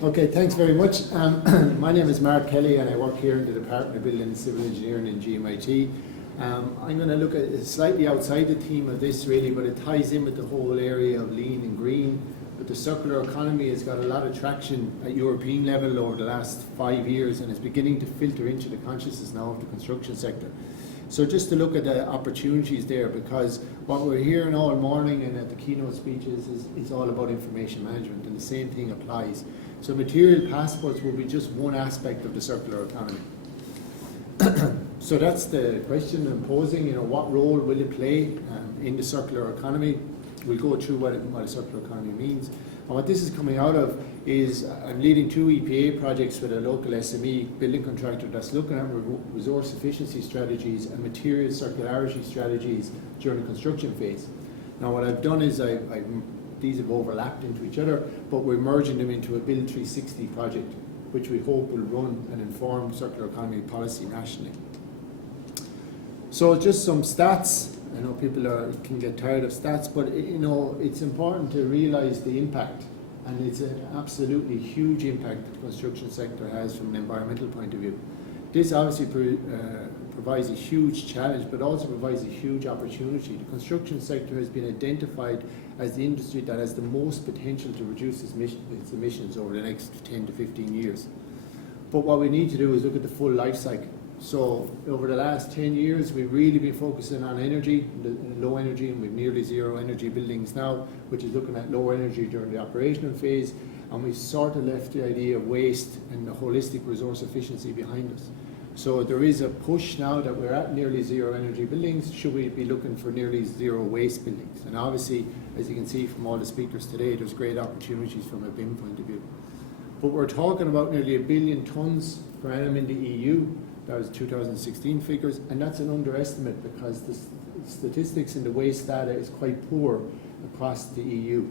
Okay, thanks very much. My name is Mark Kelly and I work here in the Department of Building and Civil Engineering in GMIT. I'm going to look at it slightly outside the theme of this really, but it ties in with the whole area of lean and green. But the circular economy has got a lot of traction at European level over the last 5 years, and it's beginning to filter into the consciousness now of the construction sector. So just to look at the opportunities there, because what we're hearing all morning and at the keynote speeches is all about information management, and the same thing applies. So material passports will be just one aspect of the circular economy. So that's the question I'm posing, what role will it play in the circular economy? We'll go through what a circular economy means. And what this is coming out of is I'm leading 2 EPA projects with a local SME building contractor that's looking at resource efficiency strategies and material circularity strategies during the construction phase. Now what I've done is these have overlapped into each other, but we're merging them into a Build 360 project, which we hope will run and inform circular economy policy nationally. So just some stats. I know people can get tired of stats, but it's important to realize the impact, and it's an absolutely huge impact that the construction sector has from an environmental point of view. This obviously provides a huge challenge, but also provides a huge opportunity. The construction sector has been identified as the industry that has the most potential to reduce its emissions over the next 10 to 15 years. But what we need to do is look at the full life cycle. So over the last 10 years, we've really been focusing on energy, low energy, and we've nearly zero energy buildings now, which is looking at low energy during the operational phase, and we've sort of left the idea of waste and the holistic resource efficiency behind us. So there is a push now that we're at nearly zero energy buildings. Should we be looking for nearly zero waste buildings? And obviously, as you can see from all the speakers today, there's great opportunities from a BIM point of view. But we're talking about nearly 1 billion tonnes per annum in the EU. That was 2016 figures, and that's an underestimate because the statistics in the waste data is quite poor across the EU.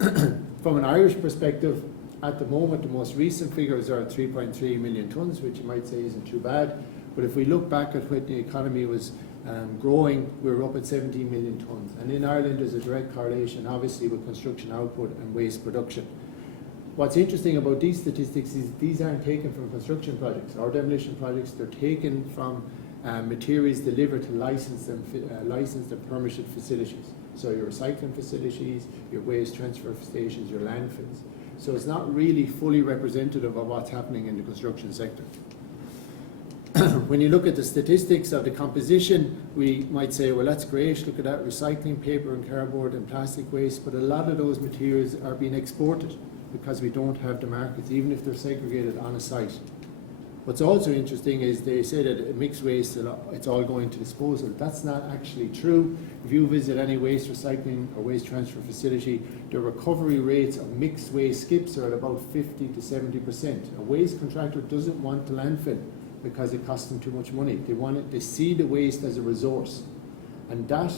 From an Irish perspective, at the moment, the most recent figures are 3.3 million tonnes, which you might say isn't too bad. But if we look back at when the economy was growing, we were up at 17 million tonnes. And in Ireland, there's a direct correlation, obviously, with construction output and waste production. What's interesting about these statistics is these aren't taken from construction projects or demolition projects. They're taken from materials delivered to licensed and permitted facilities. So your recycling facilities, your waste transfer stations, your landfills. So it's not really fully representative of what's happening in the construction sector. When you look at the statistics of the composition, we might say, well, that's great, look at that recycling, paper and cardboard and plastic waste, but a lot of those materials are being exported because we don't have the markets, even if they're segregated on a site. What's also interesting is they say that mixed waste, it's all going to disposal. That's not actually true. If you visit any waste recycling or waste transfer facility, the recovery rates of mixed waste skips are at about 50 to 70%. A waste contractor doesn't want to landfill because it costs them too much money. They see the waste as a resource. And that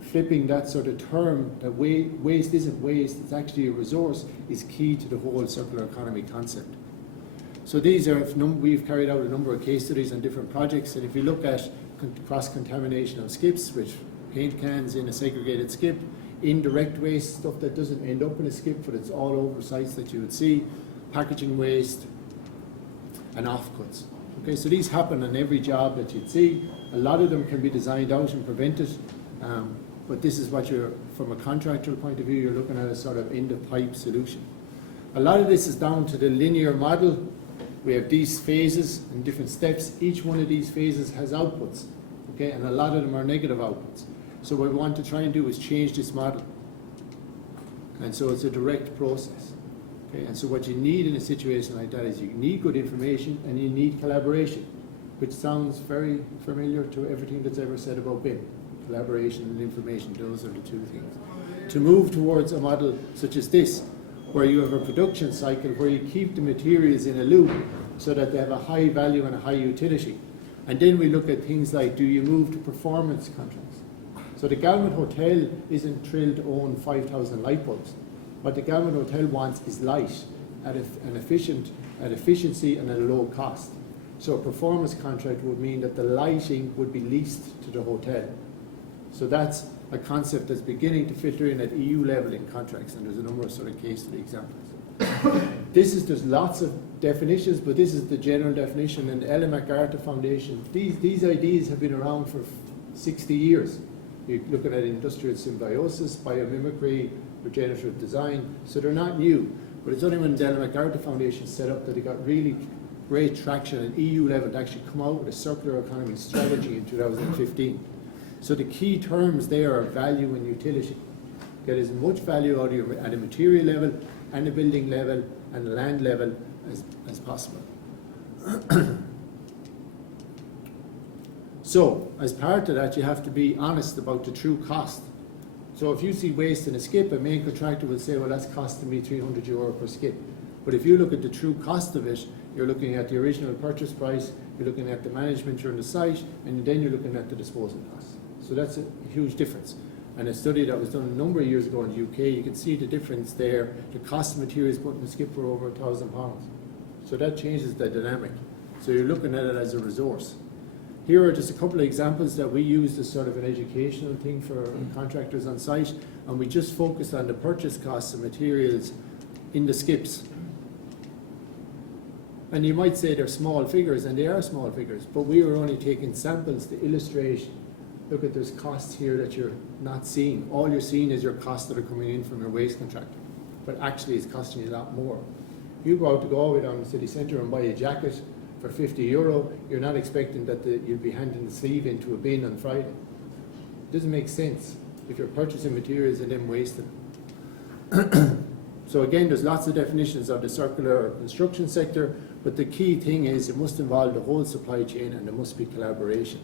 flipping that sort of term that waste isn't waste, it's actually a resource, is key to the whole circular economy concept. So we've carried out a number of case studies on different projects, and if you look at cross-contamination of skips, which paint cans in a segregated skip, indirect waste, stuff that doesn't end up in a skip but it's all over sites that you would see, packaging waste, and offcuts. Okay, so these happen on every job that you'd see. A lot of them can be designed out and prevented. But this is what from a contractual point of view, you're looking at a sort of end-of-pipe solution. A lot of this is down to the linear model. We have these phases and different steps. Each one of these phases has outputs, okay, and a lot of them are negative outputs. So what we want to try and do is change this model. And so it's a direct process. Okay? And so what you need in a situation like that is you need good information and you need collaboration, which sounds very familiar to everything that's ever said about BIM. Collaboration and information, those are the two things. To move towards a model such as this, where you have a production cycle where you keep the materials in a loop so that they have a high value and a high utility. And then we look at things like, do you move to performance contracts? So the Galvin Hotel isn't thrilled to own 5,000 light bulbs. What the Galvin Hotel wants is light at efficiency and at a low cost. So a performance contract would mean that the lighting would be leased to the hotel. So that's a concept that's beginning to filter in at EU level in contracts, and there's a number of sort of case study examples. There's lots of definitions, but this is the general definition, and Ellen MacArthur Foundation. These ideas have been around for 60 years. You're looking at industrial symbiosis, biomimicry, regenerative design, so they're not new. But it's only when the Ellen MacArthur Foundation set up that it got really great traction at EU level to actually come out with a circular economy strategy in 2015. So the key terms there are value and utility. Get as much value out of you at a material level and a building level and a land level as possible. So, as part of that, you have to be honest about the true cost. So if you see waste in a skip, a main contractor will say, well, that's costing me €300 per skip. But if you look at the true cost of it, you're looking at the original purchase price, you're looking at the management during the site, and then you're looking at the disposal costs. So that's a huge difference. And a study that was done a number of years ago in the UK, you can see the difference there. The cost of materials put in the skip were over £1,000. So that changes the dynamic. So you're looking at it as a resource. Here are just a couple of examples that we used as sort of an educational thing for contractors on site, and we just focused on the purchase costs of materials in the skips. And you might say they're small figures, and they are small figures, but we were only taking samples to illustrate, look at there's costs here that you're not seeing. All you're seeing is your costs that are coming in from your waste contractor, but actually it's costing you a lot more. You go out to Galway down in the city centre and buy a jacket for €50, you're not expecting that you'll be handing the sleeve into a bin on Friday. It doesn't make sense if you're purchasing materials and then wasting them. So again, there's lots of definitions of the circular construction sector, but the key thing is it must involve the whole supply chain and there must be collaboration.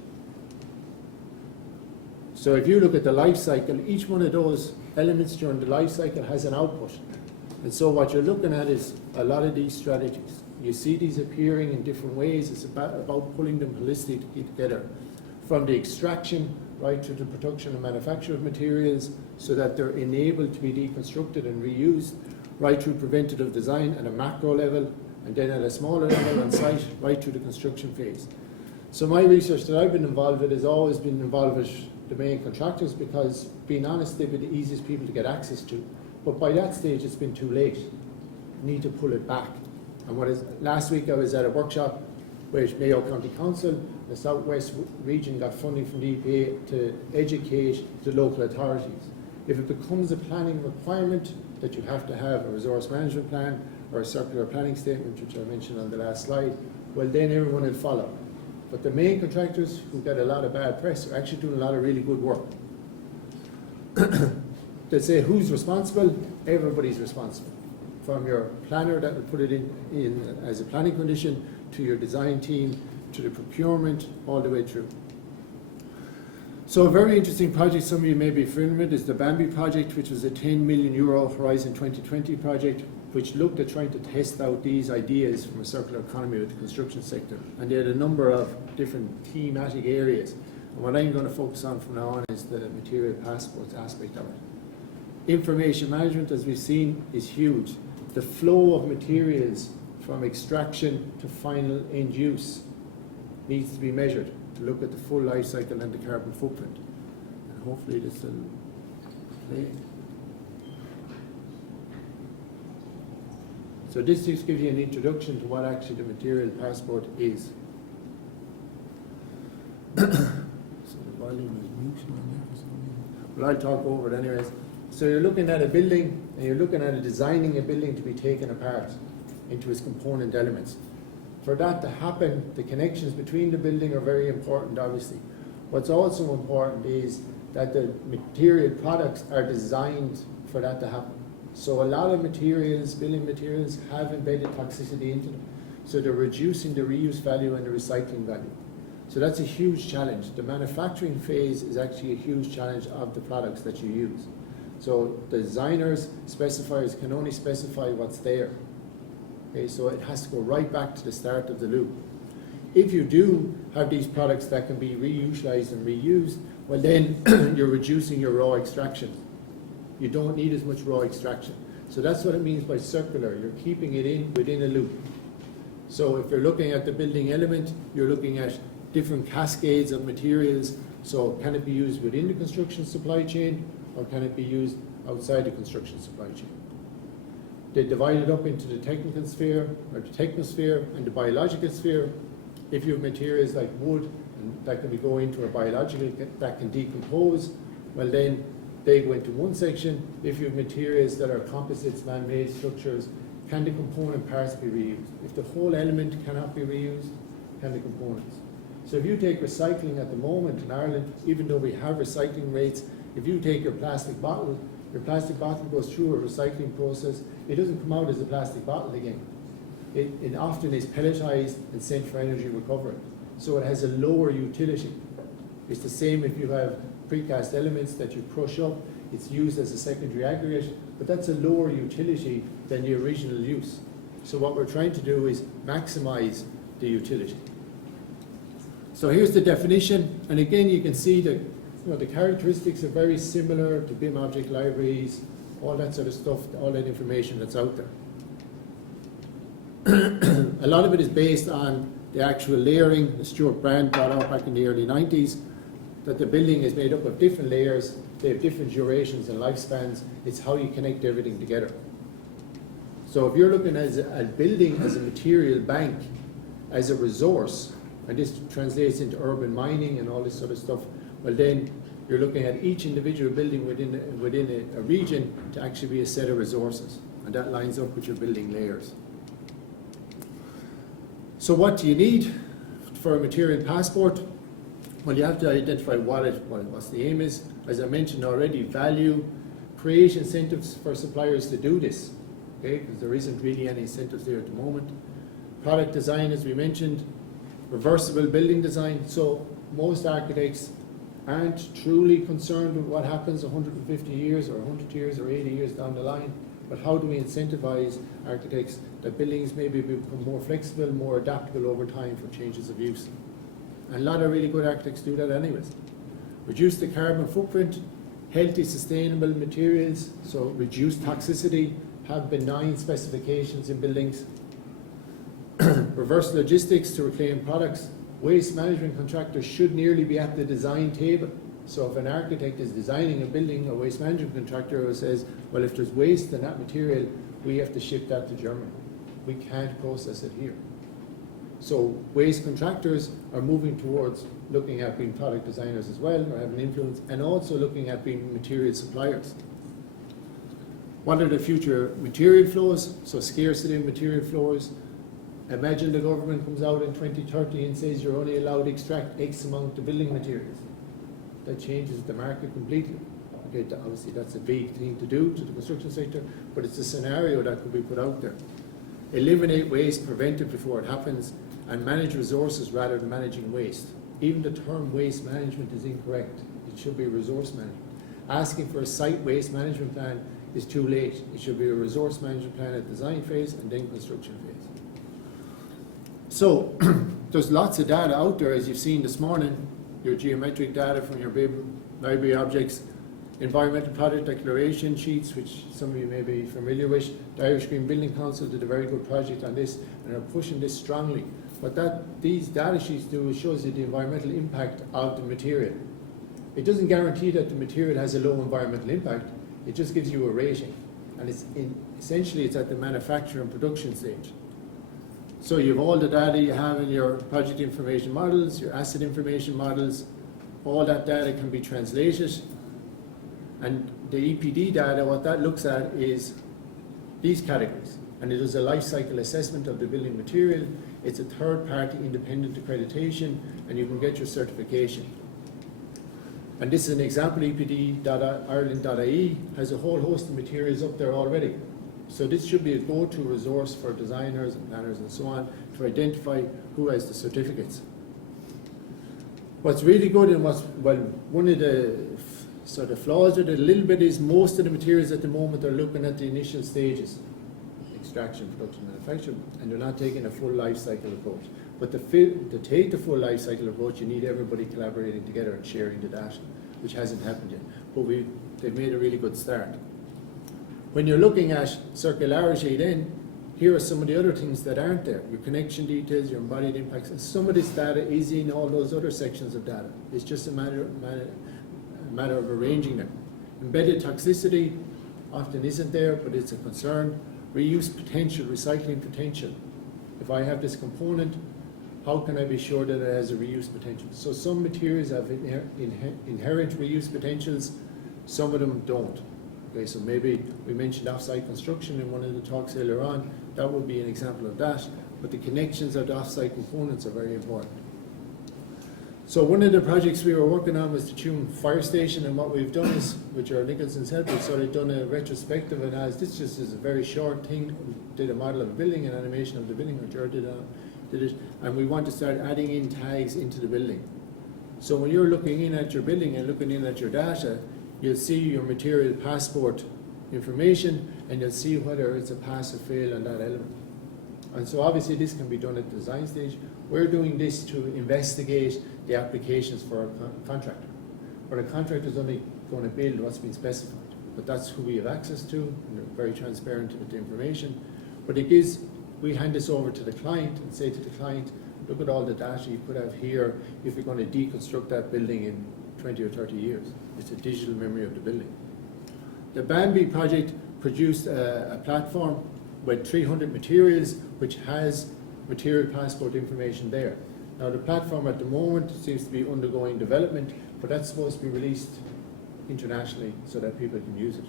So if you look at the life cycle, each one of those elements during the life cycle has an output. And so what you're looking at is a lot of these strategies. You see these appearing in different ways. It's about pulling them holistically together, from the extraction right to the production and manufacture of materials so that they're enabled to be deconstructed and reused, right through preventative design at a macro level, and then at a smaller level on site, right through the construction phase. So my research that I've been involved with has always been involved with the main contractors because, being honest, they've been the easiest people to get access to. But by that stage, it's been too late. You need to pull it back. And last week I was at a workshop where Mayo County Council, the Southwest region, got funding from the EPA to educate the local authorities. If it becomes a planning requirement that you have to have a resource management plan or a circular planning statement, which I mentioned on the last slide, well then everyone will follow. But the main contractors who get a lot of bad press are actually doing a lot of really good work. They say who's responsible? Everybody's responsible. From your planner that will put it in as a planning condition, to your design team, to the procurement, all the way through. So a very interesting project some of you may be familiar with is the Bambi project, which was a €10 million Horizon 2020 project, which looked at trying to test out these ideas from a circular economy with the construction sector. And they had a number of different thematic areas. And what I'm going to focus on from now on is the material passports aspect of it. Information management, as we've seen, is huge. The flow of materials from extraction to final end use needs to be measured to look at the full life cycle and the carbon footprint. And hopefully this will play. So this just gives you an introduction to what actually the material passport is. So the volume is muted on there for some reason. Well, I'll talk over it anyways. So you're looking at a building, and you're looking at designing a building to be taken apart into its component elements. For that to happen, the connections between the building are very important, obviously. What's also important is that the material products are designed for that to happen. So a lot of materials, building materials, have embedded toxicity into them. So they're reducing the reuse value and the recycling value. So that's a huge challenge. The manufacturing phase is actually a huge challenge of the products that you use. So the designers, specifiers can only specify what's there. Okay, so it has to go right back to the start of the loop. If you do have these products that can be reutilized and reused, well then you're reducing your raw extraction. You don't need as much raw extraction. So that's what it means by circular. You're keeping it within a loop. So if you're looking at the building element, you're looking at different cascades of materials. So can it be used within the construction supply chain, or can it be used outside the construction supply chain? They divide it up into the technical sphere, or the technosphere, and the biological sphere. If you have materials like wood, and that can go into a biological, that can decompose, well then they go into one section. If you have materials that are composites, man-made structures, can the component parts be reused? If the whole element cannot be reused, can the components? So if you take recycling at the moment in Ireland, even though we have recycling rates, if you take your plastic bottle goes through a recycling process, it doesn't come out as a plastic bottle again. It often is pelletized and sent for energy recovery. So it has a lower utility. It's the same if you have precast elements that you crush up, it's used as a secondary aggregate, but that's a lower utility than the original use. So what we're trying to do is maximize the utility. So here's the definition, and again you can see that the characteristics are very similar to BIM object libraries, all that sort of stuff, all that information that's out there. A lot of it is based on the actual layering. The Stuart Brand brought out back in the early 90s that the building is made up of different layers, they have different durations and lifespans. It's how you connect everything together. So if you're looking at a building as a material bank, as a resource, and this translates into urban mining and all this sort of stuff, well then you're looking at each individual building within a region to actually be a set of resources, and that lines up with your building layers. So what do you need for a material passport? Well, you have to identify what the aim is. As I mentioned already, value, create incentives for suppliers to do this, okay, because there isn't really any incentives there at the moment. Product design, as we mentioned, reversible building design. So most architects aren't truly concerned with what happens 150 years or 100 years or 80 years down the line, but how do we incentivize architects that buildings maybe become more flexible, more adaptable over time for changes of use? And a lot of really good architects do that anyways. Reduce the carbon footprint, healthy sustainable materials, so reduce toxicity, have benign specifications in buildings. Reverse logistics to reclaim products. Waste management contractors should nearly be at the design table. So if an architect is designing a building, a waste management contractor says, well, if there's waste in that material, we have to ship that to Germany. We can't process it here. So waste contractors are moving towards looking at being product designers as well, or having influence, and also looking at being material suppliers. What are the future material flows? So scarcity of material flows. Imagine the government comes out in 2030 and says you're only allowed to extract X amount of building materials. That changes the market completely. Okay, obviously that's a big thing to do to the construction sector, but it's a scenario that could be put out there. Eliminate waste, prevent it before it happens, and manage resources rather than managing waste. Even the term waste management is incorrect. It should be resource management. Asking for a site waste management plan is too late. It should be a resource management plan at design phase and then construction phase. So there's lots of data out there, as you've seen this morning, your geometric data from your BIM library objects, environmental product declaration sheets, which some of you may be familiar with. The Irish Green Building Council did a very good project on this and are pushing this strongly. What these data sheets do is shows you the environmental impact of the material. It doesn't guarantee that the material has a low environmental impact, it just gives you a rating. And essentially it's at the manufacture and production stage. So you have all the data you have in your project information models, your asset information models, all that data can be translated. And the EPD data, what that looks at is these categories. And it is a life cycle assessment of the building material. It's a third-party independent accreditation, and you can get your certification. And this is an example. EPD.Ireland.ie has a whole host of materials up there already. So this should be a go-to resource for designers and planners and so on to identify who has the certificates. What's really good and one of the sort of flaws with it a little bit is most of the materials at the moment are looking at the initial stages, extraction, production, manufacture, and they're not taking a full life cycle approach. But to take the full life cycle approach, you need everybody collaborating together and sharing the data, which hasn't happened yet. But they've made a really good start. When you're looking at circularity then, here are some of the other things that aren't there. Your connection details, your embodied impacts, and some of this data is in all those other sections of data. It's just a matter of arranging them. Embedded toxicity often isn't there, but it's a concern. reuse potential, recycling potential. If I have this component, how can I be sure that it has a reuse potential? So some materials have inherent reuse potentials, some of them don't. Okay, so maybe we mentioned off-site construction in one of the talks earlier on. That would be an example of that. But the connections of the off-site components are very important. So one of the projects we were working on was the Tune Fire Station, and what we've done is, with Gerard Nicholson's help, we've sort of done a retrospective analysis. This just is a very short thing. We did a model of a building, an animation of the building, or Gerard did it, and we want to start adding in tags into the building. So when you're looking in at your building and looking in at your data, you'll see your material passport information, and you'll see whether it's a pass or fail on that element. And so obviously this can be done at the design stage. We're doing this to investigate the applications for a contractor. But a contractor is only going to build what's been specified. But that's who we have access to, and they're very transparent with the information. But it gives, we hand this over to the client and say to the client, look at all the data you could have here if you're going to deconstruct that building in 20 or 30 years. It's a digital memory of the building. The Bambi project produced a platform with 300 materials, which has material passport information there. Now the platform at the moment seems to be undergoing development, but that's supposed to be released internationally so that people can use it.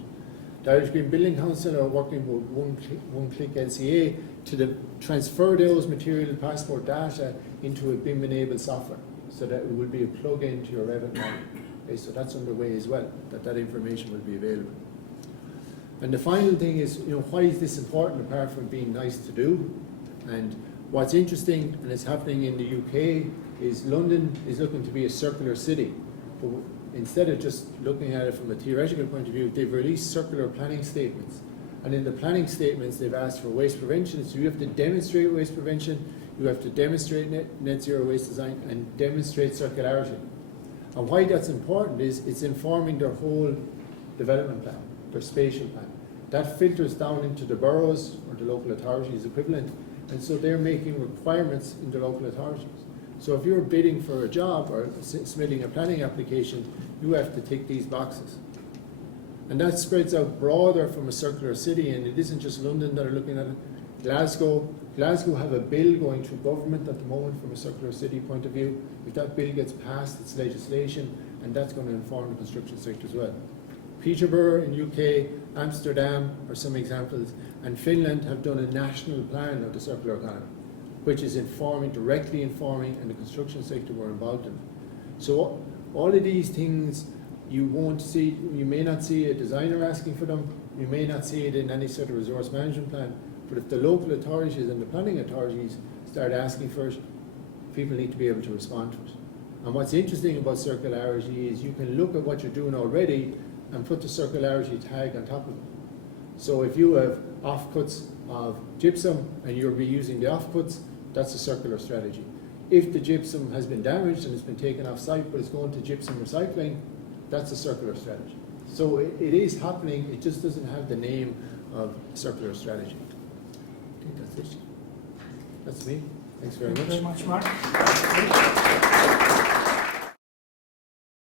The Irish Green Building Council are working with One Click LCA to transfer those material passport data into a BIM-enabled software, so that it will be a plug-in to your Revit model. Okay, so that's underway as well, that information will be available. And the final thing is, why is this important apart from being nice to do? And what's interesting, and it's happening in the UK, is London is looking to be a circular city. But instead of just looking at it from a theoretical point of view, they've released circular planning statements. And in the planning statements, they've asked for waste prevention. So you have to demonstrate waste prevention, you have to demonstrate net zero waste design, and demonstrate circularity. And why that's important is it's informing their whole development plan, their spatial plan. That filters down into the boroughs or the local authorities equivalent, and so they're making requirements in the local authorities. So if you're bidding for a job or submitting a planning application, you have to tick these boxes. And that spreads out broader from a circular city, and it isn't just London that are looking at it. Glasgow have a bill going through government at the moment from a circular city point of view. If that bill gets passed, it's legislation, and that's going to inform the construction sector as well. Peterborough in UK, Amsterdam are some examples, and Finland have done a national plan of the circular economy, which is directly informing, and the construction sector were involved in. So all of these things you won't see, you may not see a designer asking for them, you may not see it in any sort of resource management plan, but if the local authorities and the planning authorities start asking for it, people need to be able to respond to it. And what's interesting about circularity is you can look at what you're doing already and put the circularity tag on top of it. So if you have offcuts of gypsum and you're reusing the offcuts, that's a circular strategy. If the gypsum has been damaged and it's been taken off site but it's going to gypsum recycling, that's a circular strategy. So it is happening, it just doesn't have the name of circular strategy. I think that's it. That's me. Thanks very much. Thank you very much, Mark.